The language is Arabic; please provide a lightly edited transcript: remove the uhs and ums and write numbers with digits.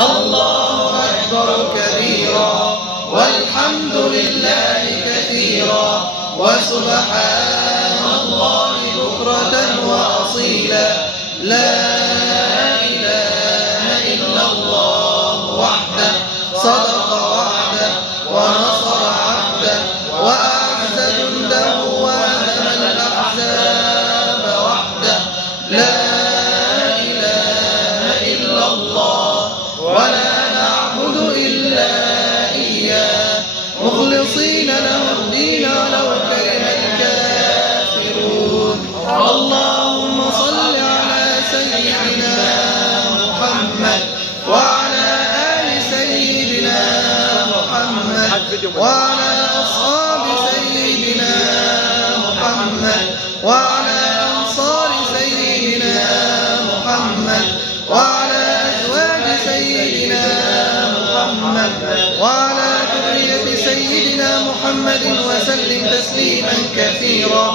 الله أكبر كبيرا والحمد لله كثيرا وسبحان الله بكرة وأصيلا لا إله إلا الله وحده صدق وعده ونصر عبده وأعز جنده وهزم الأحزاب وحده لا إله إلا الله ولا نعبد إلا إياه مخلصين له الدين ولو كره الكافرون اللهم صل على سيدنا محمد وعلى آل سيدنا محمد وعلى أصحاب سيدنا محمد وعلى أنصار سيدنا محمد وعلى أزواج سيدنا محمد وعلى ذرية سيدنا محمد وسلم تسليما كثيرا.